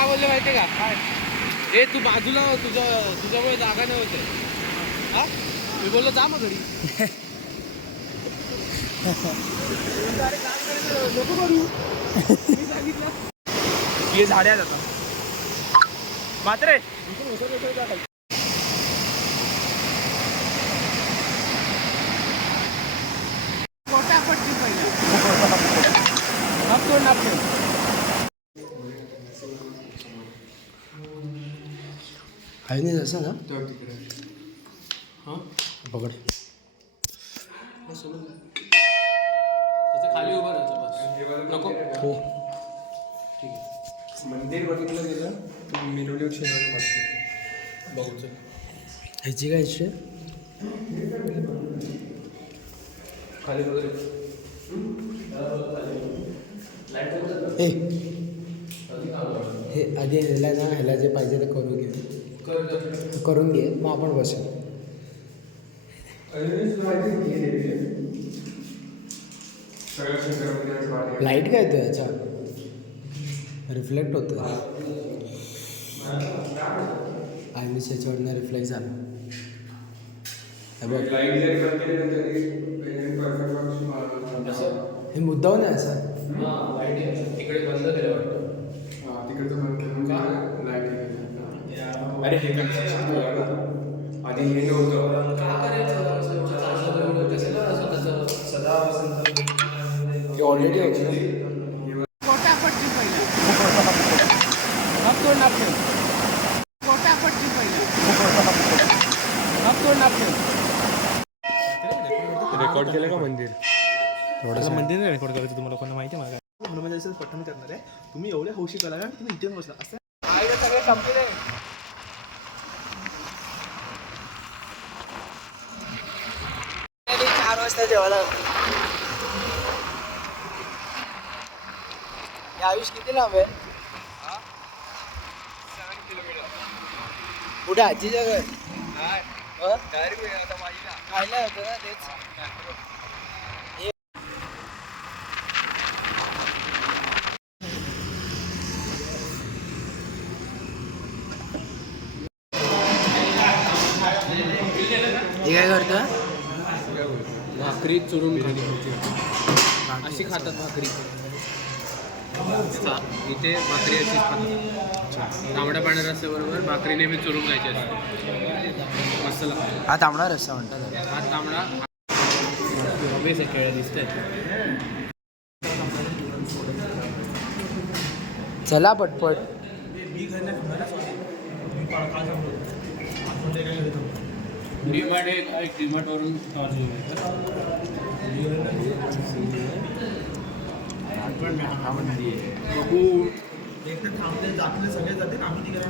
काय बोलले माहिती का? ए तू बाजूला हो, तुझ्यामुळे जागा नाही होते. हा मी बोललो जा मग घरी. नको करू. मी सांगितलं हे झाड्या जातात मात्र मोठ्या पडतील पहिल्या नापतो आहे नाही जसं ना हां पकड त्याच्या खाली उभा राहायचं बस. नको हो ठीक आहे. मंदिर बघितलं गेलं तर मिरवणूक शहरात वाटते. बघू चल. ह्याची काय इच्छा खाली वगैरे ए हे आधी ह्याला ना ह्याला जे पाहिजे ते करू घे करून घे मग आपण बसू. लाईट काय येतो याच्या रिफ्लेक्ट होतं आणि याच्यावरनं रिफ्लेक्ट झालं हे बघ हे मुद्दाम नाही असं तिकडे बंद केलं वाटतं. अरे हे आधी हे नव्हतं ते ऑलरेडी होतं मोठ्या पडतील पहिल्या नापतो मोठ्या पडतील पहिल्या नापतो रेकॉर्ड केलं का मंदिर थोडंसं मंदिर नाही रेकॉर्ड करायचं तुम्हाला कोणा माहिती आहे मला म्हणून म्हणजे असं पठण करणार आहे. तुम्ही एवढे हौशी कलाकार तुम्ही इथे बसला असं सगळे संपले. 4 वाजता जेवायला या आयुष किती लांब आहे? 7 किलोमीटर. कुठे आजीच्या घर? खायला होतं ना तेच. हे काय करतं? भाकरी चुरून अशी खातात भाकरी. इथे भाकरी अशीच खातात. तांबड्या पाण्यात रस्त्याबरोबर भाकरी नेहमी चुरून खायची असते. मस्त लागतं. हा तांबडा रस्सा म्हणतात हा तांबडा बेस खेळ दिसतंय. चला पटपट डीमार्ट एक डीमार्टवरून बघू एकदा थांबले जातले सगळे जाते आम्ही तिकडे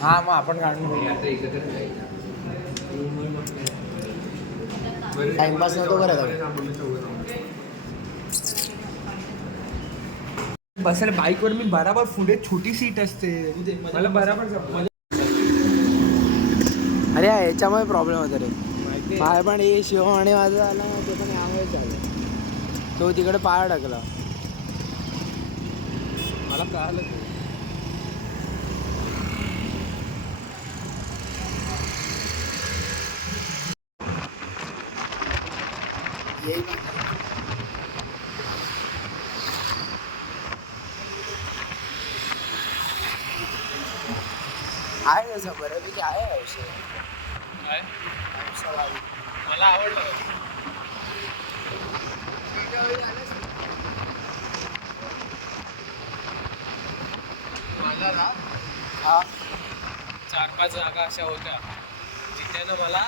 हा मग आपण काढून टाइमपास नव्हतो करायचा. बसायला बाईकवर मी बराबर पुढे छोटी सीट असते मला बराबर. अरे याच्यामुळे प्रॉब्लेम होता रे. पाय पण हे शिव आणि माझं झालं ते पण यामुळे झालं. तो तिकडे पाय टाकला. मला कळालं आहे कसं बऱ्यापैकी आहे औषध. काय मला आवडलं. मला ना हा 4-5 जागा अशा होत्या जिथे ना मला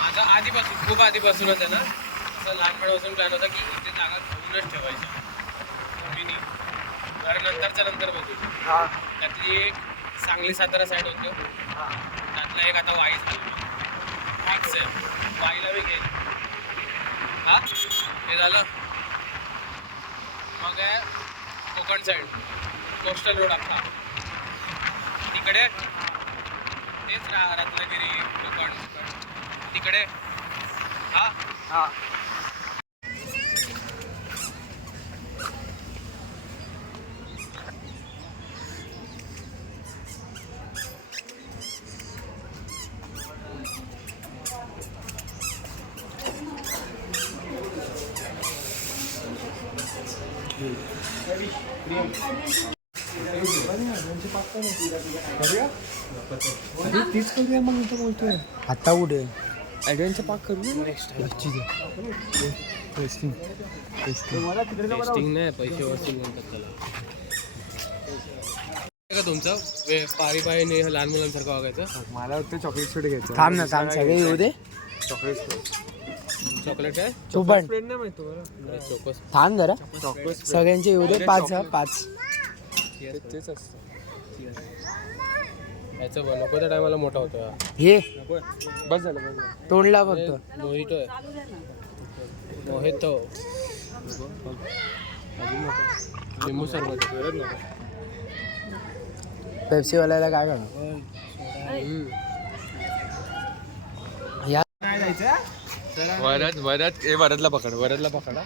माझा आधीपासून खूप आधीपासूनच आहे ना असं लहानपणापासून प्लॅन होता की इथे जागा घेऊनच ठेवायच्या. मी तर नंतर बघू. हा त्यातली एक सांगली सातारा साईड होतो. त्यातला एक आता वाईच फिक्स आहे. वाईला मी घेईन. हा हे झालं. मग आहे कोकण साईड कोस्टल रोड आपला तिकडे तेच रत्नागिरी कोकण तिकडे. हा हा तीच करूया मग इथं बोलतोय आता कुठे ॲडव्हेंचर पार्क करूया टेस्टिंग नाही पैसे वसूल म्हणतात त्याला का तुमचं पारी पारीने लहान मुलांसारखं वागायचं. मला वाटतं चॉकलेट स्वीट घ्यायचं. थांब ना थांब सगळे येऊ दे. चॉकलेट चॉकलेट आहे तू पण स्प्रेड नाही माहिती मला. चोकोस थांब जरा चॉकलेट सगळ्यांचे येऊ दे 5 तेच असतं. याचं नको त्या टायमाला मोठा होतो हा. हे बस झालं. तोंडला फक्त मोहितो आहे मोहितो लिंबू सरबत पेप्सी वाल्याला काय करणार या वरदला पकडा.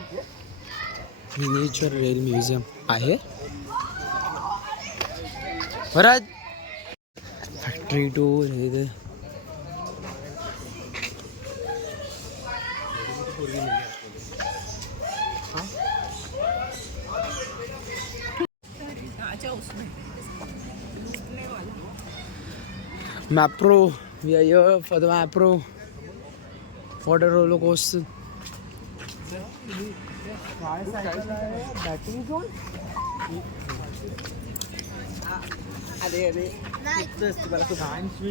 मिनिएचर रेल म्युझियम आहे परत फॅक्टरी टूर हे ते Mapro, we are here for the Mapro water roller coaster.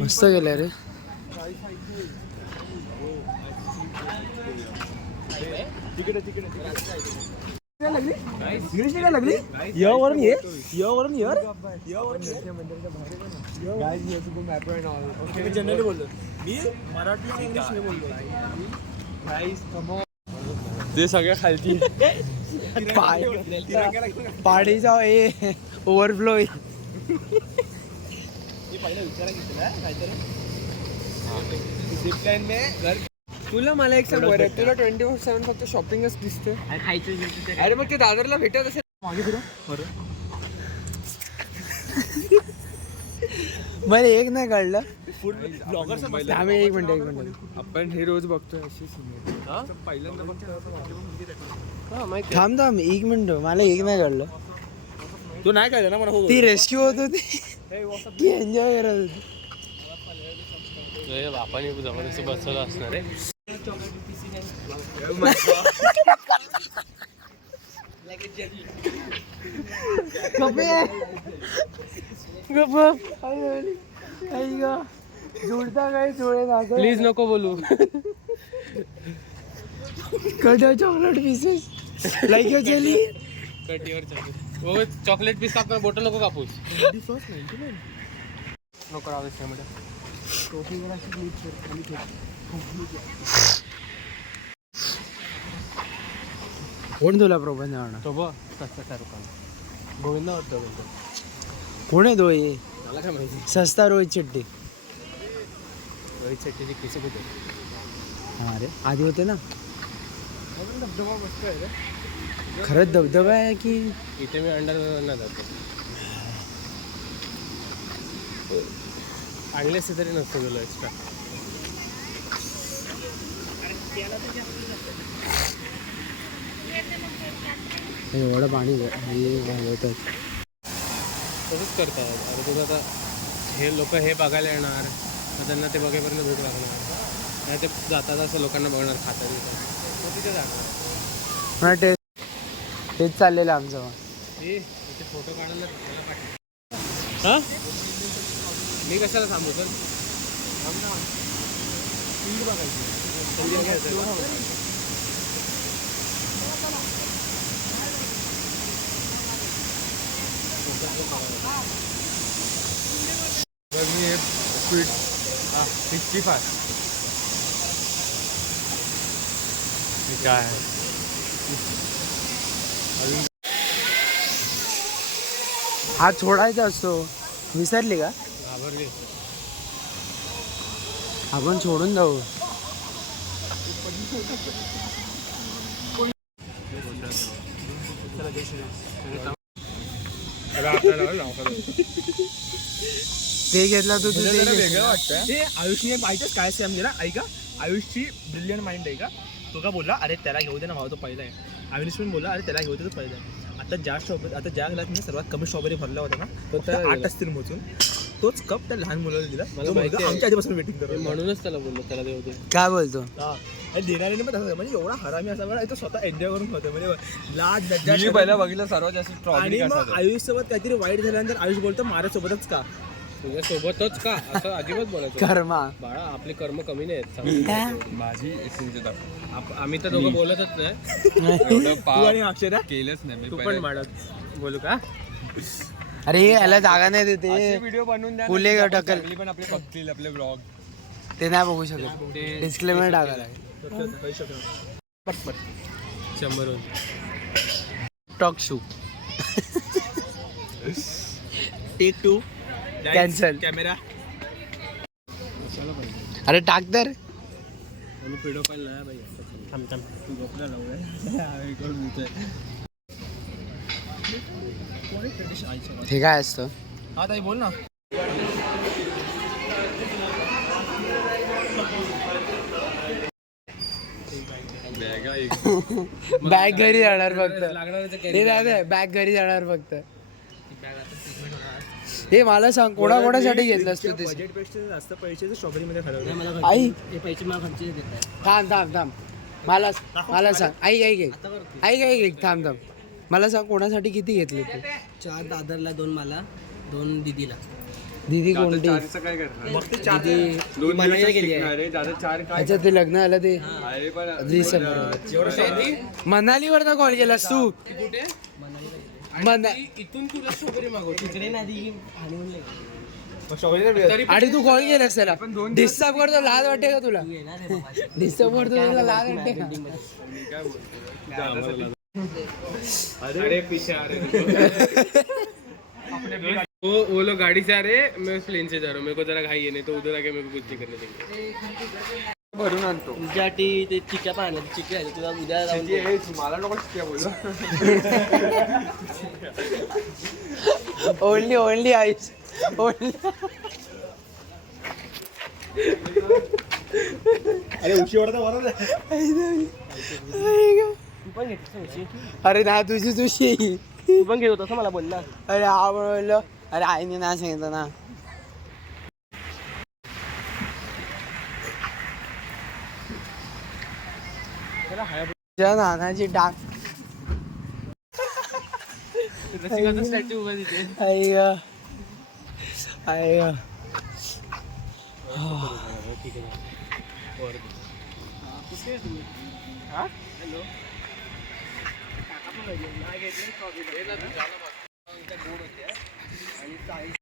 मस्त गेलं रे. लागली यावरून ये जनरली बोललो मी मराठी इंग्लिश नाही बोललो. ते सगळ्या खालती पाडीचा ए ओव्हरफ्लो पहिला विचारा घेतला काहीतरी झिपलाईन में घर. तुला मला एक सांग बरं, तुला 24/7 फक्त शॉपिंगच दिसते. अरे मग ते दादरला भेटत असेल. मागे फिरा बरं. मला एक नाही कळलं. ब्लॉगर आम्ही एक मिनिट आपण हे रोज बघतोय अशी पहिल्यांदा थांब एक मिनिट मला एक नाही कळलं. तू नाही काय ना मला हो ती रेस्क्यू होत होती की एन्जॉय करत होती. बापाने जबरदस्त बसवलं असणार आहे. जोडता काय जोडे प्लीज नको बोलू. Cutter chocolate pieces like your jelly. कटीवर चॉकलेट पीस कापणार बोटल नको कापूस. नको राहू दे. कोण तुला प्रबंध तो बघ सस्ता शाहरुख खान गोविंद वाटतो. कोण आहे तो हे मला काय माहिती. सस्ता रोहित शेट्टी. रोहित शेट्टीची केस कुठे. हा रे आधी होते ना. धबधबा बसतोय रे. खरंच धबधबा आहे की इथे मी अंडर नाही जातो. आणले असते तरी नसतो गेलो एक्स्ट्रा. एवढं पाणी घालवतात. तसंच करतात. अरे तुझं आता हे लोक हे बघायला येणार तर त्यांना ते बघेपर्यंत भूक लागणार नाही. ते जातात असं लोकांना बघणार खातात तिथे जाणार. तेच चाललेलं आमचं मग. इथे फोटो काढायला हां मी कशाला थांबू तर मी हे स्वीट 65 काय हात सोडायचा असतो. विसरली का. घाबरली. आपण सोडून जाऊ. ते घेतला तो तू वेगळं वाटतं. हे आयुषने माहितीच काय स्कॅम केला. ऐका आयुषची ब्रिलियंट माइंड आहे का. तो का बोलला अरे त्याला घेऊ दे ना भाऊ तो पहिला आहे. आयुष पण बोलला अरे त्याला घेऊ दे तो पहिला आहे. आता ज्या ग्लासमध्ये सर्वात कमी स्ट्रॉबेरी भरला होता ना तो त्या 8 असतील मोजून तोच कप त्या लहान मुलाला दिला. तो मुलगा आमच्या आधीपासून वेटिंग करतो. म्हणूनच त्याला बोललो त्याला देऊ दे. काय बोलतो देणारे मग तसं म्हणजे एवढा हरामी असा बघा तो स्वतः एन्जॉय करून होतो म्हणजे लाज लज्जा मी पहिला बघितलं सर्वात जास्त स्ट्रॉबेरी आणि मग आयुष्यसोबत काहीतरी वाईट झाल्यानंतर आयुष बोलतो माझ्यासोबतच का. तुझ्या सोबतच का असं अजिबात बोलायचं कर्मा बाळा. आपले कर्म कमी नाही आहेत चांगली. माझी एसिंगचे दाखव आम्ही तर दोघं बोलतच नाही. एवढं तू आणि अक्षरा केलंच नाही मी तू पण बाळा बोलू का. अरे याला जागा नाही देते व्हिडिओ बनवून द्या फुले ना. ढकल. Family पण आपले बघतील आपले ब्लॉग. ते नाही बघू शकत. ते डिस्क्लेमर टाकायला पटपट 100 talk show take 2 cancel. Camera. अरे टाक तर. व्हिडिओ पण नाही पाहिजे. तू गोपला लावूया. हे काय असतं. हा ताई बोल ना. बॅग घरी जाणार फक्त. लागणार हे दादा बॅग घरी जाणार फक्त. हे मला सांग कोणाकोणासाठी घेतलंस तू ते. बजेटपेक्षा जास्त पैसे स्ट्रॉबेरी मध्ये घालवले. आई पैसे मला खर्च देतात. थांब मला सांग. आई थांब मला सांग कोणासाठी किती घेतले तू. 4 दादरला 2 मला 2 दीदीला. दीदी कोणती. काय करणार मग ते 4 अच्छा ते लग्न आलं ते अरे पण डिसेंबर. मनालीवर ना कॉल केलास तू. कुठे इथून तुला स्ट्रॉबेरी मागवतो तिकडे नाही. आणि तू कॉल केलास त्याला. डिस्टर्ब करतो लाज वाटते का तुला. डिस्टर्ब करतो तुला लाज वाटते का. अरे पीछे आ रहे वो लोग गाड़ी से आ रहे हैं, मैं प्लेन से जा रहा हूँ. मेरे को जरा घाई है, नहीं तो उधर आके मेरे को कुछ नहीं करने देंगे. भरून आणतो. तुमच्यासाठी ते चिक्क्या पण आणल्या. चिक्क्या आहे तुला उद्या जाऊन मला नको शिक्या बोललो. Only ice only. अरे उशी वाढता बरोबर. तू पण घेतली. अरे ना तुझी तू पण घेत होता मला बोल ना. अरे हा बोललो. अरे आईने नाही सांगितलं ना. नानाची डाक. स्टॅच्यू उभा तिथे. आई